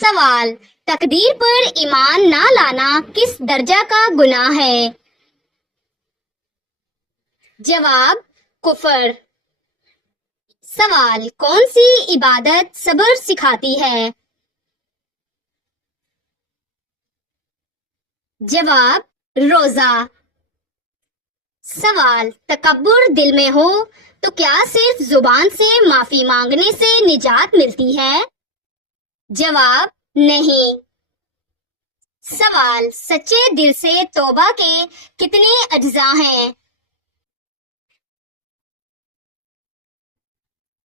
سوال: تقدیر پر ایمان نہ لانا کس درجہ کا گناہ ہے؟ جواب: کفر۔ سوال: کون سی عبادت صبر سکھاتی ہے؟ جواب: روزہ۔ سوال: تکبر دل میں ہو تو کیا صرف زبان سے معافی مانگنے سے نجات ملتی ہے؟ جواب: نہیں۔ سوال: سچے دل سے توبہ کے کتنے اجزاء ہیں؟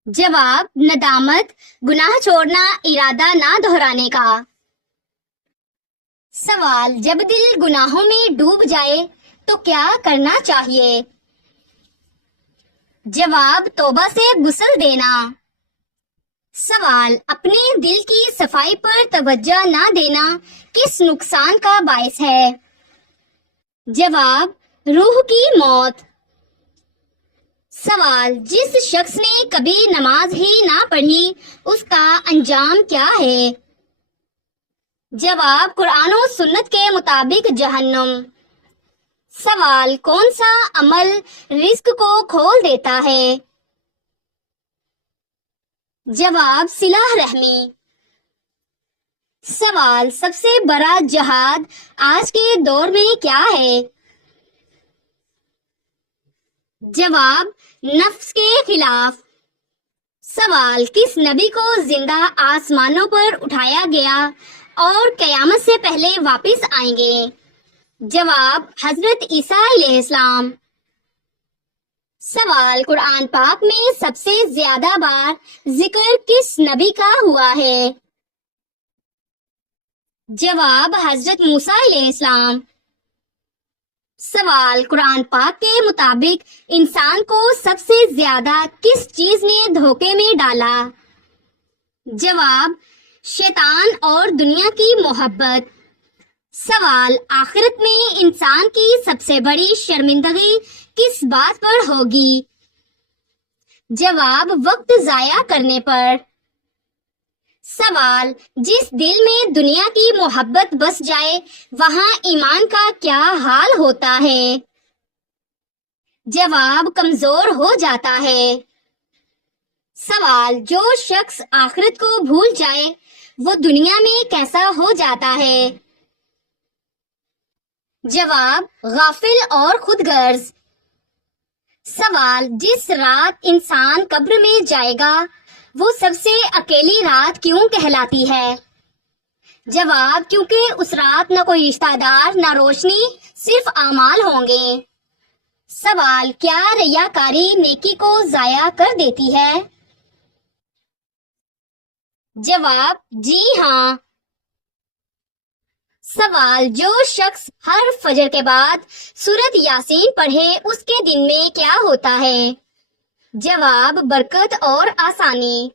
جواب: ندامت، گناہ چھوڑنا، ارادہ نہ دہرانے کا۔ سوال: جب دل گناہوں میں ڈوب جائے تو کیا کرنا چاہیے؟ جواب: توبہ سے غسل دینا۔ سوال: اپنے دل کی صفائی پر توجہ نہ دینا کس نقصان کا باعث ہے؟ جواب: روح کی موت۔ سوال: جس شخص نے کبھی نماز ہی نہ پڑھی اس کا انجام کیا ہے؟ جواب: قرآن و سنت کے مطابق جہنم۔ سوال: کون سا عمل رزق کو کھول دیتا ہے؟ جواب: صلہ رحمی۔ سوال: سب سے بڑا جہاد آج کے دور میں کیا ہے؟ جواب: نفس کے خلاف۔ سوال: کس نبی کو زندہ آسمانوں پر اٹھایا گیا اور قیامت سے پہلے واپس آئیں گے؟ جواب: حضرت عیسیٰ علیہ السلام۔ سوال: قرآن پاک میں سب سے زیادہ بار ذکر کس نبی کا ہوا ہے؟ جواب: حضرت موسیٰ علیہ السلام۔ سوال: قرآن پاک کے مطابق انسان کو سب سے زیادہ کس چیز نے دھوکے میں ڈالا؟ جواب: شیطان اور دنیا کی محبت۔ سوال: آخرت میں انسان کی سب سے بڑی شرمندگی کس بات پر ہوگی؟ جواب: وقت ضائع کرنے پر۔ سوال: جس دل میں دنیا کی محبت بس جائے وہاں ایمان کا کیا حال ہوتا ہے؟ جواب: کمزور ہو جاتا ہے۔ سوال: جو شخص آخرت کو بھول جائے وہ دنیا میں کیسا ہو جاتا ہے؟ جواب: غافل اور خود غرض۔ سوال: جس رات انسان قبر میں جائے گا وہ سب سے اکیلی رات کیوں کہلاتی ہے؟ جواب: کیونکہ اس رات نہ کوئی رشتہ دار نہ روشنی، صرف اعمال ہوں گے۔ سوال: کیا ریاکاری نیکی کو ضائع کر دیتی ہے؟ جواب: جی ہاں۔ سوال: جو شخص ہر فجر کے بعد سورۃ یاسین پڑھے اس کے دن میں کیا ہوتا ہے؟ جواب: برکت اور آسانی۔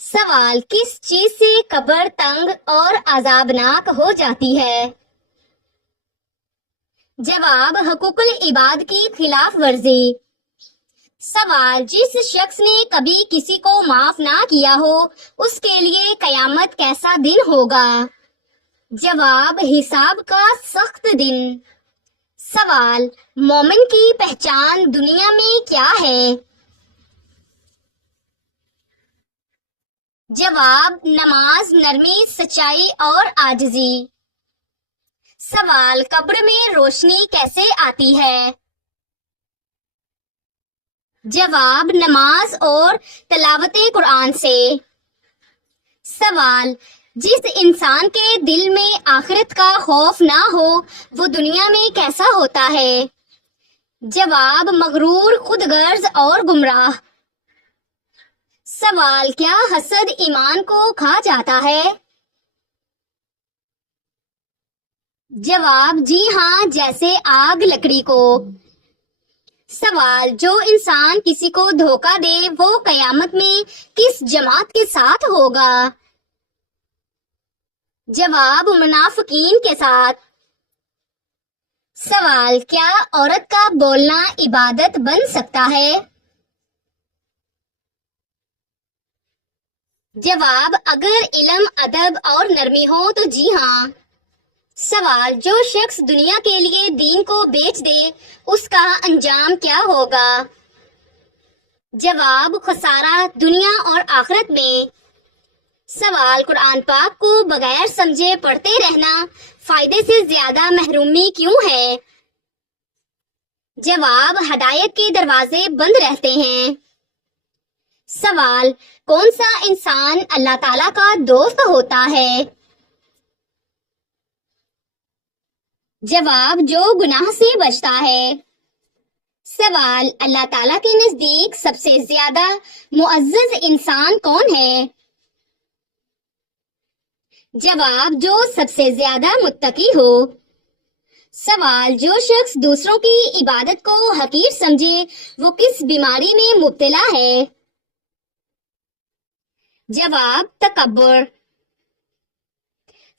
سوال: کس چیز سے قبر تنگ اور عذابناک ہو جاتی ہے؟ جواب: حقوق العباد کی خلاف ورزی۔ سوال: جس شخص نے کبھی کسی کو معاف نہ کیا ہو اس کے لیے قیامت کیسا دن ہوگا؟ جواب: حساب کا سخت دن۔ سوال: مومن کی پہچان دنیا میں کیا ہے؟ جواب: نماز، نرمی، سچائی اور عاجزی۔ سوال: قبر میں روشنی کیسے آتی ہے؟ جواب: نماز اور تلاوت قرآن سے۔ سوال: جس انسان کے دل میں آخرت کا خوف نہ ہو وہ دنیا میں کیسا ہوتا ہے؟ جواب: مغرور، خود غرض اور گمراہ۔ سوال: کیا حسد ایمان کو کھا جاتا ہے؟ جواب: جی ہاں، جیسے آگ لکڑی کو۔ سوال: جو انسان کسی کو دھوکہ دے وہ قیامت میں کس جماعت کے ساتھ ہوگا؟ جواب: منافقین کے ساتھ۔ سوال: کیا عورت کا بولنا عبادت بن سکتا ہے؟ جواب: اگر علم، ادب اور نرمی ہو تو جی ہاں۔ سوال: جو شخص دنیا کے لیے دین کو بیچ دے اس کا انجام کیا ہوگا؟ جواب: خسارہ دنیا اور آخرت میں۔ سوال: قرآن پاک کو بغیر سمجھے پڑھتے رہنا فائدے سے زیادہ محرومی کیوں ہے؟ جواب: ہدایت کے دروازے بند رہتے ہیں۔ سوال: کون سا انسان اللہ تعالیٰ کا دوست ہوتا ہے؟ جواب: جو گناہ سے بچتا ہے۔ سوال: اللہ تعالیٰ کے نزدیک سب سے زیادہ معزز انسان کون ہے؟ جواب: جو سب سے زیادہ متقی ہو۔ سوال: جو شخص دوسروں کی عبادت کو حقیر سمجھے وہ کس بیماری میں مبتلا ہے؟ جواب: تکبر۔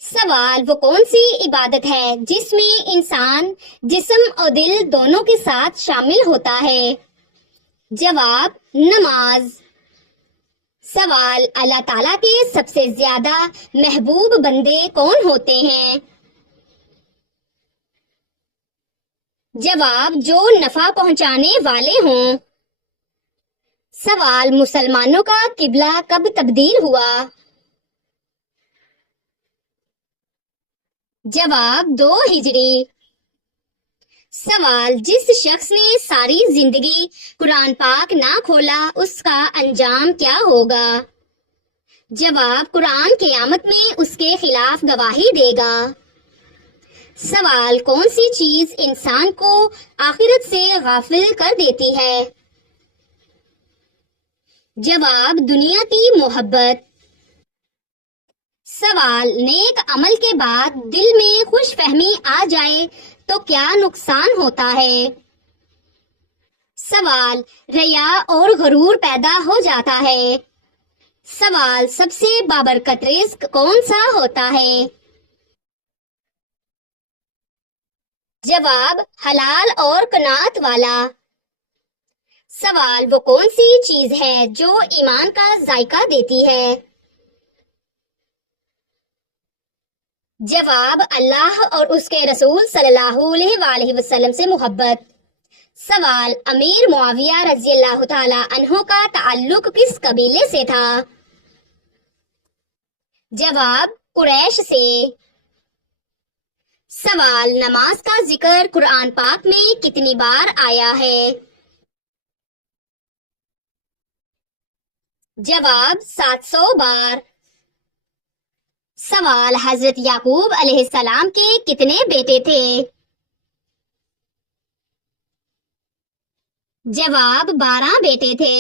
سوال: وہ کون سی عبادت ہے جس میں انسان جسم اور دل دونوں کے ساتھ شامل ہوتا ہے؟ جواب: نماز۔ سوال: اللہ تعالیٰ کے سب سے زیادہ محبوب بندے کون ہوتے ہیں؟ جواب: جو نفع پہنچانے والے ہوں۔ سوال: مسلمانوں کا قبلہ کب تبدیل ہوا؟ جواب: 2 ہجری۔ سوال: جس شخص نے ساری زندگی قرآن پاک نہ کھولا اس کا انجام کیا ہوگا؟ جواب: قرآن قیامت میں اس کے خلاف گواہی دے گا۔ سوال: کون سی چیز انسان کو آخرت سے غافل کر دیتی ہے؟ جواب: دنیا کی محبت۔ سوال: نیک عمل کے بعد دل میں خوش فہمی آ جائے تو کیا نقصان ہوتا ہے؟ سوال: ریا اور غرور پیدا ہو جاتا ہے۔ سوال: سب سے بابرکت رزق کون سا ہوتا ہے؟ جواب: حلال اور قناعت والا۔ سوال: وہ کون سی چیز ہے جو ایمان کا ذائقہ دیتی ہے؟ جواب: اللہ اور اس کے رسول صلی اللہ علیہ وآلہ وسلم سے محبت۔ سوال: امیر معاویہ رضی اللہ تعالی عنہ کا تعلق کس قبیلے سے تھا؟ جواب: قریش سے۔ سوال: نماز کا ذکر قرآن پاک میں کتنی بار آیا ہے؟ جواب: 700 بار۔ سوال: حضرت یعقوب علیہ السلام کے کتنے بیٹے تھے؟ جواب: 12 بیٹے تھے۔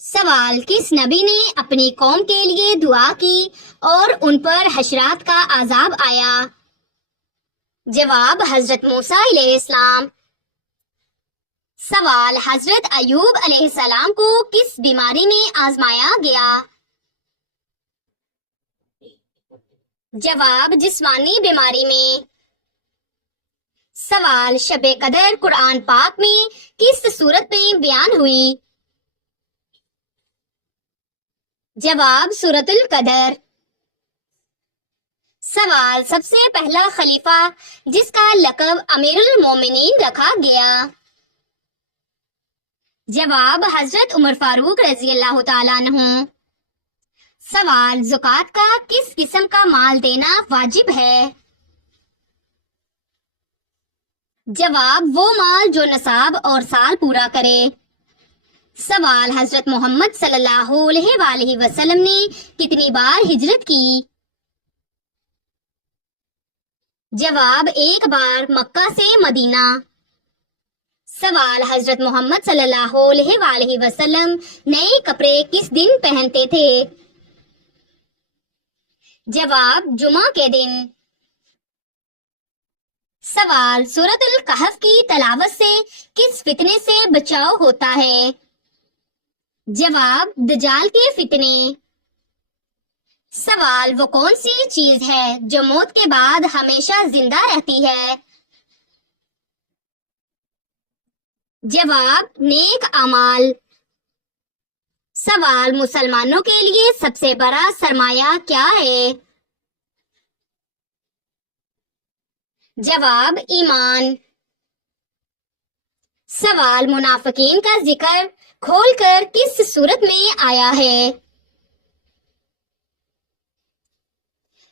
سوال: کس نبی نے اپنی قوم کے لیے دعا کی اور ان پر حشرات کا عذاب آیا؟ جواب: حضرت موسیٰ علیہ السلام۔ سوال: حضرت ایوب علیہ السلام کو کس بیماری میں آزمایا گیا؟ جواب: جسمانی بیماری میں۔ سوال: شب قدر قرآن پاک میں کس صورت میں بیان ہوئی؟ جواب: سورۃ القدر۔ سوال: سب سے پہلا خلیفہ جس کا لقب امیر المومنین رکھا گیا؟ جواب: حضرت عمر فاروق رضی اللہ تعالیٰ عنہ۔ سوال: زکوٰۃ کا کس قسم کا مال دینا واجب ہے؟ جواب: وہ مال جو نصاب اور سال پورا کرے۔ سوال: حضرت محمد صلی اللہ علیہ وآلہ وسلم نے کتنی بار ہجرت کی؟ جواب: 1 بار مکہ سے مدینہ۔ سوال: حضرت محمد صلی اللہ علیہ وآلہ وسلم نئے کپڑے کس دن پہنتے تھے؟ جواب: جمعہ کے دن۔ سوال: سورۃ الکہف کی تلاوت سے کس فتنے سے بچاؤ ہوتا ہے؟ جواب: دجال کے فتنے۔ سوال: وہ کون سی چیز ہے جو موت کے بعد ہمیشہ زندہ رہتی ہے؟ جواب: نیک اعمال۔ سوال، مسلمانوں کے لیے سب سے بڑا سرمایہ کیا ہے؟ جواب، ایمان۔ سوال، منافقین کا ذکر کھول کر کس صورت میں آیا ہے؟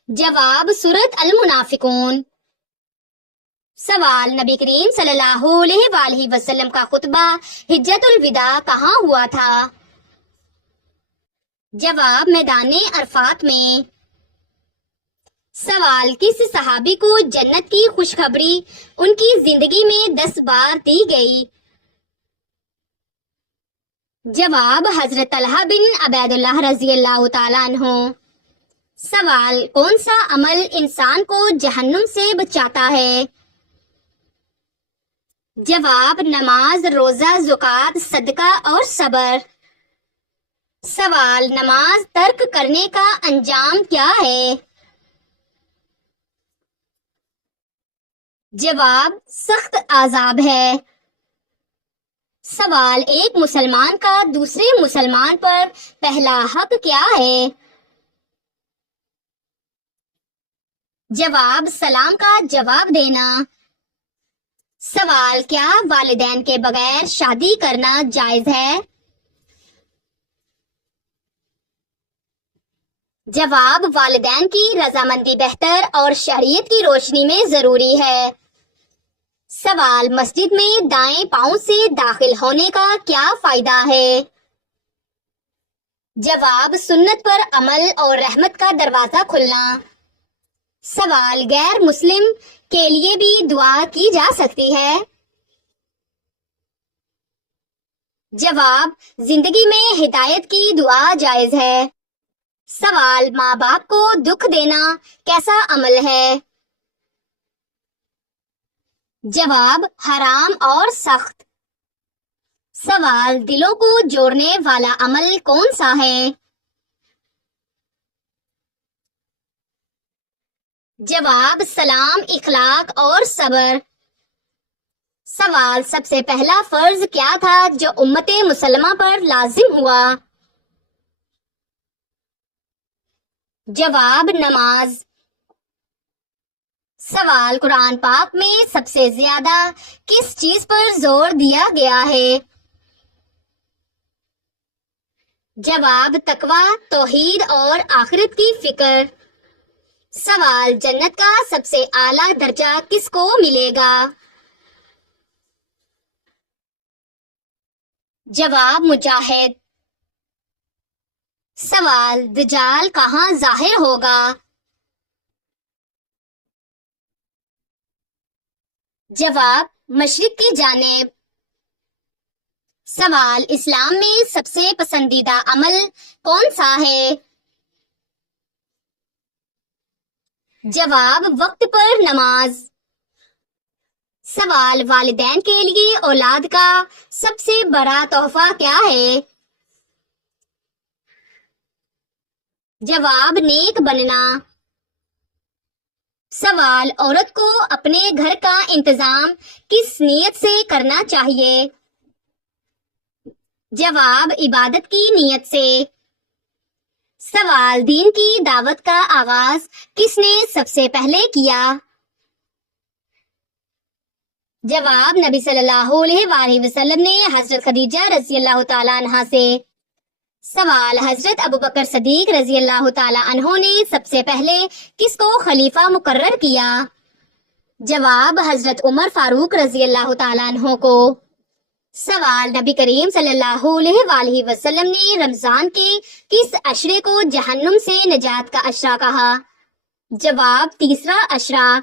جواب، سورۃ المنافقون۔ سوال، نبی کریم صلی اللہ علیہ وآلہ وسلم کا خطبہ حجۃ الوداع کہاں ہوا تھا؟ جواب، میدان عرفات میں۔ سوال، کس صحابی کو جنت کی خوشخبری ان کی زندگی میں 10 بار دی گئی؟ جواب، حضرت طلحہ بن عبید اللہ رضی اللہ تعالیٰ عنہ۔ سوال، کون سا عمل انسان کو جہنم سے بچاتا ہے؟ جواب، نماز، روزہ، زکوٰۃ، صدقہ اور صبر۔ سوال، نماز ترک کرنے کا انجام کیا ہے؟ جواب، سخت عذاب ہے۔ سوال، ایک مسلمان کا دوسرے مسلمان پر پہلا حق کیا ہے؟ جواب، سلام کا جواب دینا۔ سوال، کیا والدین کے بغیر شادی کرنا جائز ہے؟ جواب، والدین کی رضامندی بہتر اور شریعت کی روشنی میں ضروری ہے۔ سوال، مسجد میں دائیں پاؤں سے داخل ہونے کا کیا فائدہ ہے؟ جواب، سنت پر عمل اور رحمت کا دروازہ کھلنا۔ سوال، غیر مسلم کے لیے بھی دعا کی جا سکتی ہے؟ جواب، زندگی میں ہدایت کی دعا جائز ہے۔ سوال، ماں باپ کو دکھ دینا کیسا عمل ہے؟ جواب، حرام اور سخت۔ سوال، دلوں کو جوڑنے والا عمل کون سا ہے؟ جواب، سلام، اخلاق اور صبر۔ سوال، سب سے پہلا فرض کیا تھا جو امت مسلمہ پر لازم ہوا؟ جواب، نماز۔ سوال، قرآن پاک میں سب سے زیادہ کس چیز پر زور دیا گیا ہے؟ جواب، تقوی، توحید اور آخرت کی فکر۔ سوال، جنت کا سب سے اعلیٰ درجہ کس کو ملے گا؟ جواب، مجاہد۔ سوال، دجال کہاں ظاہر ہوگا؟ جواب، مشرق کی جانب۔ سوال، اسلام میں سب سے پسندیدہ عمل کون سا ہے؟ جواب، وقت پر نماز۔ سوال، والدین کے لیے اولاد کا سب سے بڑا تحفہ کیا ہے؟ جواب، نیک بننا۔ سوال، عورت کو اپنے گھر کا انتظام کس نیت سے کرنا چاہیے؟ جواب، عبادت کی نیت سے۔ سوال، دین کی دعوت کا آغاز کس نے سب سے پہلے کیا؟ جواب، نبی صلی اللہ علیہ وآلہ وسلم نے حضرت خدیجہ رضی اللہ تعالیٰ عنہا سے۔ سوال، حضرت ابوبکر صدیق رضی اللہ تعالیٰ عنہ نے سب سے پہلے کس کو خلیفہ مقرر کیا؟ جواب، حضرت عمر فاروق رضی اللہ تعالیٰ عنہ کو۔ سوال، نبی کریم صلی اللہ علیہ وآلہ وسلم نے رمضان کے کس عشرے کو جہنم سے نجات کا عشرہ کہا؟ جواب، تیسرا عشرہ۔